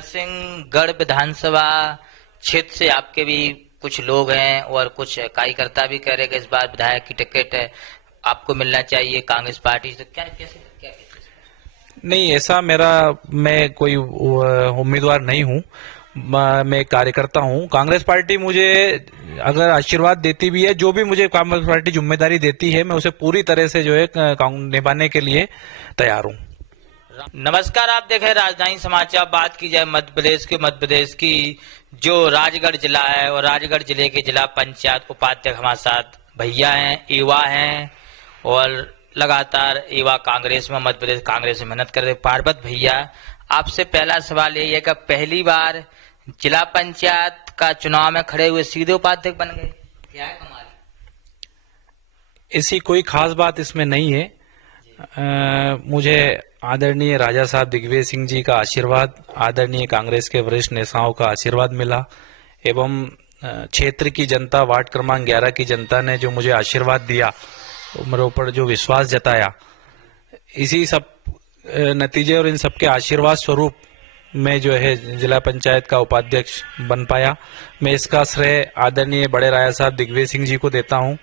नरसिंहगढ़ विधानसभा क्षेत्र से आपके भी कुछ लोग हैं और कुछ कार्यकर्ता भी कह रहे हैं कि इस बार विधायक की टिकट आपको मिलना चाहिए कांग्रेस पार्टी से। तो क्या कैसे नहीं, ऐसा मैं कोई उम्मीदवार नहीं हूँ। मैं कार्यकर्ता हूँ। कांग्रेस पार्टी मुझे अगर आशीर्वाद देती भी है, जो भी मुझे कांग्रेस पार्टी जिम्मेदारी देती है, मैं उसे पूरी तरह से जो है निभाने के लिए तैयार हूँ। नमस्कार, आप देखें राजधानी समाचार। बात की जाए मध्य प्रदेश की जो राजगढ़ जिला है और राजगढ़ जिले के जिला पंचायत उपाध्यक्ष हमारे साथ भैया हैं, युवा हैं और लगातार युवा कांग्रेस में मध्य प्रदेश कांग्रेस में मेहनत कर रहे। पार्वत भैया, आपसे पहला सवाल यही है कि पहली बार जिला पंचायत का चुनाव में खड़े हुए सीधे उपाध्यक्ष बन गए, क्या है कमाल? ऐसी कोई खास बात इसमें नहीं है। मुझे आदरणीय राजा साहब दिग्विजय सिंह जी का आशीर्वाद, आदरणीय कांग्रेस के वरिष्ठ नेताओं का आशीर्वाद मिला एवं क्षेत्र की जनता, वार्ड क्रमांक 11 की जनता ने जो मुझे आशीर्वाद दिया, मेरे ऊपर जो विश्वास जताया, इसी सब नतीजे और इन सबके आशीर्वाद स्वरूप मैं जो है जिला पंचायत का उपाध्यक्ष बन पाया। मैं इसका श्रेय आदरणीय बड़े राजा साहब दिग्विजय सिंह जी को देता हूं,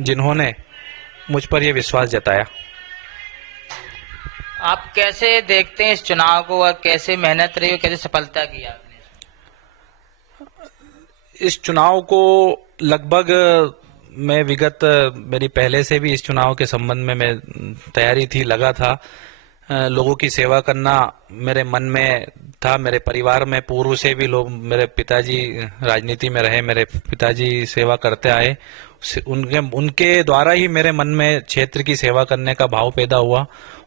जिन्होंने मुझ पर यह विश्वास जताया। आप कैसे देखते हैं इस चुनाव को और कैसे मेहनत रही और कैसे सफलता की आपने? इस चुनाव को लगभग मैं मेरी पहले से भी इस चुनाव के संबंध में मैं तैयारी थी, लगा था। लोगों की सेवा करना मेरे मन में था। मेरे परिवार में पूर्व से भी लोग, मेरे पिताजी राजनीति में रहे, मेरे पिताजी सेवा करते आए। उनके द्वारा ही मेरे मन में क्षेत्र की सेवा करने का भाव पैदा हुआ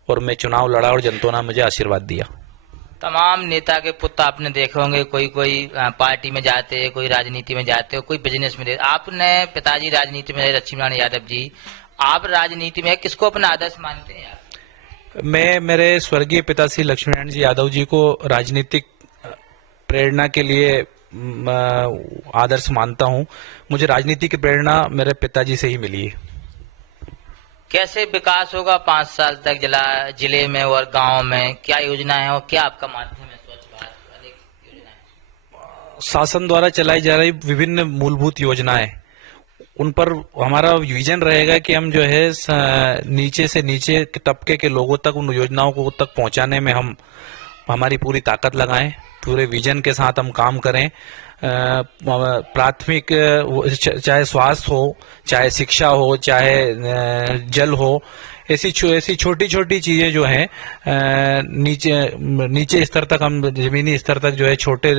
और मैं चुनाव लड़ा और जनता ने मुझे आशीर्वाद दिया। तमाम नेता के पुत्र आपने देखे होंगे, कोई पार्टी में जाते, कोई राजनीति में जाते, कोई बिजनेस में। आपने पिताजी राजनीति में, लक्ष्मीनारायण यादव जी, आप राजनीति में, किसको अपना आदर्श मानते हैं आप? मैं मेरे स्वर्गीय पिता श्री लक्ष्मीनारायण जी यादव जी को राजनीतिक प्रेरणा के लिए आदर्श मानता हूं। मुझे राजनीति की प्रेरणा मेरे पिताजी से ही मिली है। कैसे विकास होगा 5 साल तक जिले में और गांव में? क्या योजना है और क्या आपका माध्यम है? स्वच्छ भारत, अनेक योजनाएं शासन द्वारा चलाई जा रही विभिन्न मूलभूत योजनाएं, उन पर हमारा विजन रहेगा कि हम जो है नीचे से नीचे तबके के लोगों तक उन योजनाओं को तक पहुंचाने में हम हमारी पूरी ताकत लगाएं, पूरे विजन के साथ हम काम करें। प्राथमिक, चाहे स्वास्थ्य हो, चाहे शिक्षा हो, चाहे जल हो, ऐसी छोटी छोटी चीजें जो हैं नीचे स्तर तक, हम जमीनी स्तर तक जो है छोटे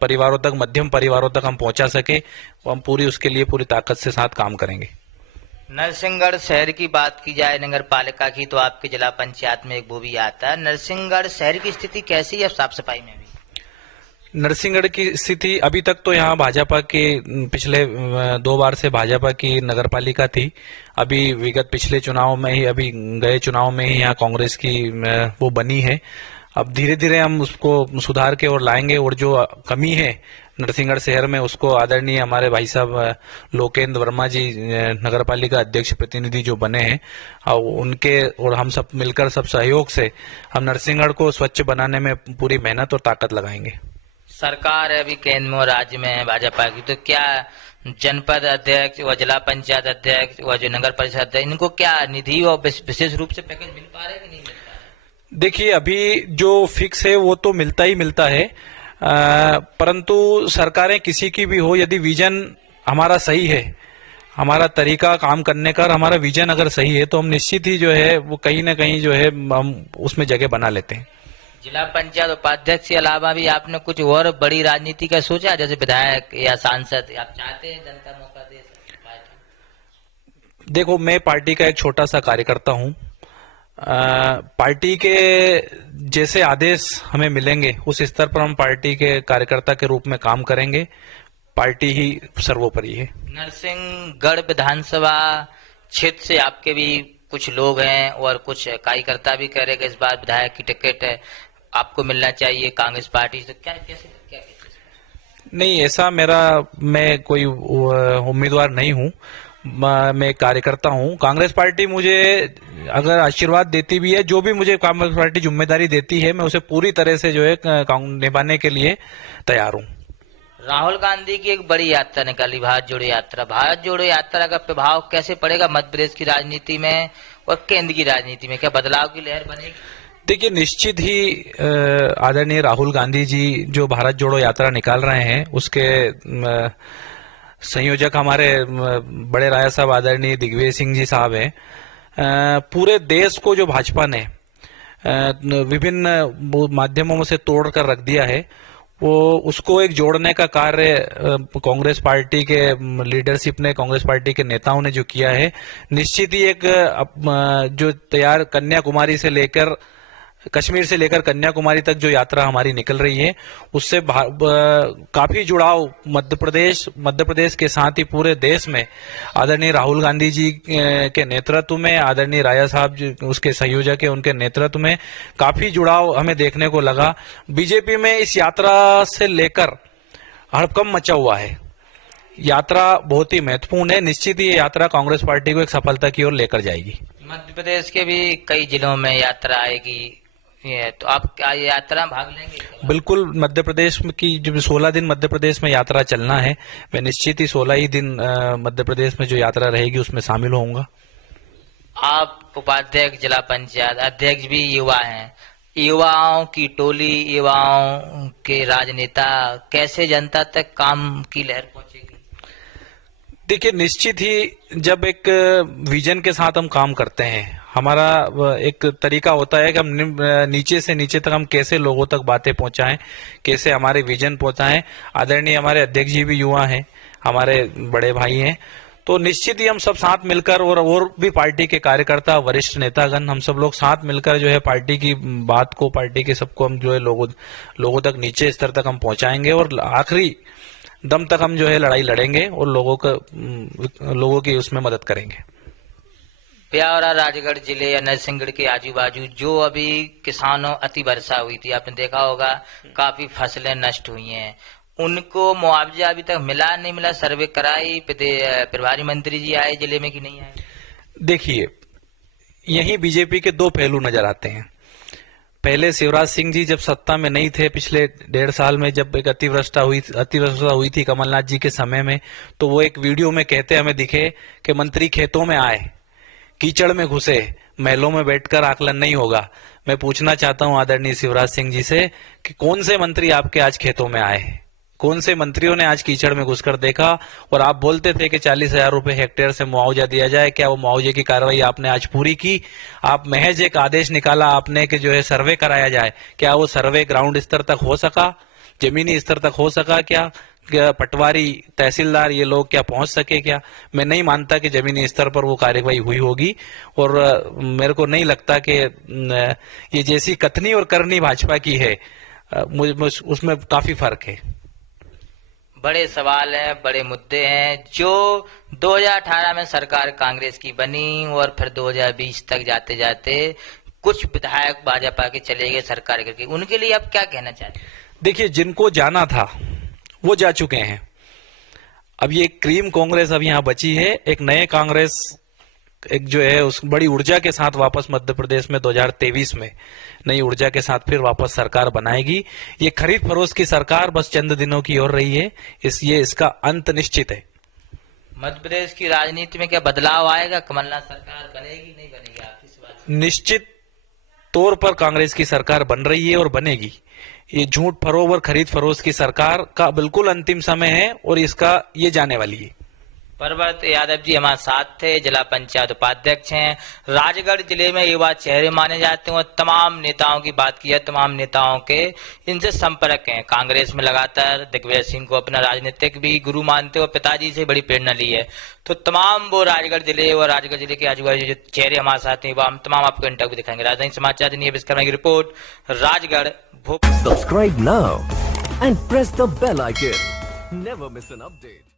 परिवारों तक, मध्यम परिवारों तक हम पहुंचा सके, हम उसके लिए पूरी ताकत से साथ काम करेंगे। नरसिंहगढ़ शहर की बात की जाए, नगर पालिका की, तो आपके जिला पंचायत में एक वो भी आता है। नरसिंहगढ़ शहर की स्थिति कैसी है साफ सफाई में? नरसिंहगढ़ की स्थिति अभी तक तो यहाँ भाजपा के पिछले 2 बार से भाजपा की नगर पालिका थी। अभी विगत पिछले चुनाव में ही, अभी गए चुनाव में ही यहाँ कांग्रेस की वो बनी है। अब धीरे धीरे हम उसको सुधार के और लाएंगे और जो कमी है नरसिंहगढ़ शहर में, उसको आदरणीय हमारे भाई साहब लोकेंद्र वर्मा जी नगर पालिका अध्यक्ष प्रतिनिधि जो बने हैं, उनके और हम सब मिलकर, सब सहयोग से हम नरसिंहगढ़ को स्वच्छ बनाने में पूरी मेहनत और ताकत लगाएंगे। सरकार है अभी केंद्र में और राज्य में है भाजपा की, तो क्या जनपद अध्यक्ष और जिला पंचायत अध्यक्ष और जो नगर परिषद अध्यक्ष, इनको क्या निधि और विशेष रूप से पैकेज मिल पा रहा है कि नहीं मिल पा रहा है? देखिए, अभी जो फिक्स है वो तो मिलता ही मिलता है, परंतु सरकारें किसी की भी हो, यदि विजन हमारा सही है, हमारा तरीका काम करने का, हमारा विजन अगर सही है, तो हम निश्चित ही जो है वो कहीं ना कहीं जो है हम उसमें जगह बना लेते हैं। जिला पंचायत उपाध्यक्ष के अलावा भी आपने कुछ और बड़ी राजनीति का सोचा, जैसे विधायक या सांसद? आप चाहते हैं जनता मौका दे पार्टी? देखो, मैं पार्टी का एक छोटा सा कार्यकर्ता हूं। पार्टी के जैसे आदेश हमें मिलेंगे, उस स्तर पर हम पार्टी के कार्यकर्ता के रूप में काम करेंगे। पार्टी ही सर्वोपरि है। नरसिंहगढ़ विधानसभा क्षेत्र से आपके भी कुछ लोग हैं और कुछ कार्यकर्ता भी कह रहे हैं कि इस बार विधायक की टिकट आपको मिलना चाहिए कांग्रेस पार्टी से। तो क्या नहीं, ऐसा मैं कोई उम्मीदवार नहीं हूं। मैं कार्यकर्ता हूं। कांग्रेस पार्टी मुझे अगर आशीर्वाद देती भी है, जो भी मुझे कांग्रेस पार्टी जिम्मेदारी देती है, मैं उसे पूरी तरह से जो है निभाने के लिए तैयार हूं। राहुल गांधी की एक बड़ी यात्रा निकाली, भारत जोड़ो यात्रा। भारत जोड़ो यात्रा का प्रभाव कैसे पड़ेगा मध्य प्रदेश की राजनीति में और केंद्र की राजनीति में? क्या बदलाव की लहर बनेगी? देखिए, निश्चित ही आदरणीय राहुल गांधी जी जो भारत जोड़ो यात्रा निकाल रहे हैं, उसके संयोजक हमारे बड़े राजा साहब आदरणीय दिग्विजय सिंह जी साहब हैं। पूरे देश को जो भाजपा ने विभिन्न माध्यमों से तोड़ कर रख दिया है, वो उसको एक जोड़ने का कार्य कांग्रेस पार्टी के लीडरशिप ने, कांग्रेस पार्टी के नेताओं ने जो किया है, निश्चित ही एक जो तैयार कन्याकुमारी से लेकर कश्मीर से लेकर कन्याकुमारी तक जो यात्रा हमारी निकल रही है, उससे काफी जुड़ाव मध्य प्रदेश के साथ ही पूरे देश में आदरणीय राहुल गांधी जी के नेतृत्व में, आदरणीय राजा साहब उसके संयोजक है, उनके नेतृत्व में काफी जुड़ाव हमें देखने को लगा। बीजेपी में इस यात्रा से लेकर हड़कंप मचा हुआ है। यात्रा बहुत ही महत्वपूर्ण है। निश्चित ही ये यात्रा कांग्रेस पार्टी को एक सफलता की ओर लेकर जाएगी। मध्य प्रदेश के भी कई जिलों में यात्रा आएगी, तो आप क्या ये यात्रा में भाग लेंगे? बिल्कुल, मध्य प्रदेश की जो 16 दिन मध्य प्रदेश में यात्रा चलना है, मैं निश्चित ही 16 ही दिन मध्य प्रदेश में जो यात्रा रहेगी उसमें शामिल होऊंगा। आप उपाध्यक्ष, जिला पंचायत अध्यक्ष भी युवा हैं। युवाओं की टोली, युवाओं के राजनेता, कैसे जनता तक काम की लहर पहुंचेगी? देखिए, निश्चित ही जब एक विजन के साथ हम काम करते हैं, हमारा एक तरीका होता है कि हम नीचे से नीचे तक हम कैसे लोगों तक बातें पहुंचाएं, कैसे हमारे विजन पहुंचाएं। आदरणीय हमारे अध्यक्ष जी भी युवा हैं, हमारे बड़े भाई हैं, तो निश्चित ही हम सब साथ मिलकर और भी पार्टी के कार्यकर्ता, वरिष्ठ नेतागण, हम सब लोग साथ मिलकर जो है पार्टी की बात को, पार्टी के सबको हम जो है लोगों तक, नीचे स्तर तक हम पहुंचाएंगे और आखिरी दम तक हम जो है लड़ाई लड़ेंगे और लोगों की उसमें मदद करेंगे। ब्यावरा राजगढ़ जिले या नरसिंहगढ़ के आजू बाजू जो अभी किसानों अति वर्षा हुई थी, आपने देखा होगा काफी फसलें नष्ट हुई हैं, उनको मुआवजा अभी तक मिला नहीं मिला? सर्वे कराई, प्रभारी मंत्री जी आए जिले में कि नहीं आए? देखिए, यही बीजेपी के दो पहलू नजर आते हैं। पहले शिवराज सिंह जी जब सत्ता में नहीं थे, पिछले 1.5 साल में जब एक अतिवृष्टि हुई थी कमलनाथ जी के समय में, तो वो एक वीडियो में कहते हमें दिखे कि मंत्री खेतों में आए, कीचड़ में घुसे, महलों में बैठकर आकलन नहीं होगा। मैं पूछना चाहता हूं आदरणीय शिवराज सिंह जी से कि कौन से मंत्री आपके आज खेतों में आए, कौन से मंत्रियों ने आज कीचड़ में घुसकर देखा? और आप बोलते थे कि 40,000 रुपए हेक्टेयर से मुआवजा दिया जाए, क्या वो मुआवजे की कार्रवाई आपने आज पूरी की? आप महज एक आदेश निकाला आपने कि जो है सर्वे कराया जाए, क्या वो सर्वे ग्राउंड स्तर तक हो सका, जमीनी स्तर तक हो सका? क्या पटवारी, तहसीलदार, ये लोग क्या पहुंच सके? क्या मैं नहीं मानता कि जमीनी स्तर पर वो कार्यवाही हुई होगी, और मेरे को नहीं लगता कि ये जैसी कथनी और करनी भाजपा की है, उसमें काफी फर्क है। बड़े सवाल हैं, बड़े मुद्दे हैं। जो 2018 में सरकार कांग्रेस की बनी और फिर 2020 तक जाते जाते कुछ विधायक भाजपा के चले गए सरकार करके, उनके लिए आप क्या कहना चाहते हैं? देखिए, जिनको जाना था वो जा चुके हैं। अब ये क्रीम कांग्रेस अब यहाँ बची है। एक नए कांग्रेस, एक जो है उस बड़ी ऊर्जा के साथ वापस मध्य प्रदेश में 2023 में नई ऊर्जा के साथ फिर वापस सरकार बनाएगी। ये खरीद फरोख्त की सरकार बस चंद दिनों की ओर रही है, इसका अंत निश्चित है। मध्य प्रदेश की राजनीति में क्या बदलाव आएगा? कमलनाथ सरकार बनेगी नहीं बनेगी? आप इस बात से निश्चित तौर पर कांग्रेस की सरकार बन रही है और बनेगी। ये झूठ फरोख्त और खरीद फरोख्त की सरकार का बिल्कुल अंतिम समय है और इसका ये जाने वाली है। पर्वत यादव जी हमारे साथ थे, जिला पंचायत उपाध्यक्ष हैं। राजगढ़ जिले में युवा चेहरे माने जाते हैं और तमाम नेताओं की बात की है, तमाम नेताओं के इनसे संपर्क हैं। कांग्रेस में लगातार दिग्विजय सिंह को अपना राजनीतिक भी गुरु मानते हो, पिताजी से बड़ी प्रेरणा ली है। तो तमाम वो राजगढ़ जिले और राजगढ़ जिले के आजू बाजू जो चेहरे हमारे साथ हैं, हम तमाम आपको इंटरव्यू दिखाएंगे। राजधानी समाचार विश्वकर्मा की report, Rajgarh. Subscribe now and press the bell icon. Never miss an update.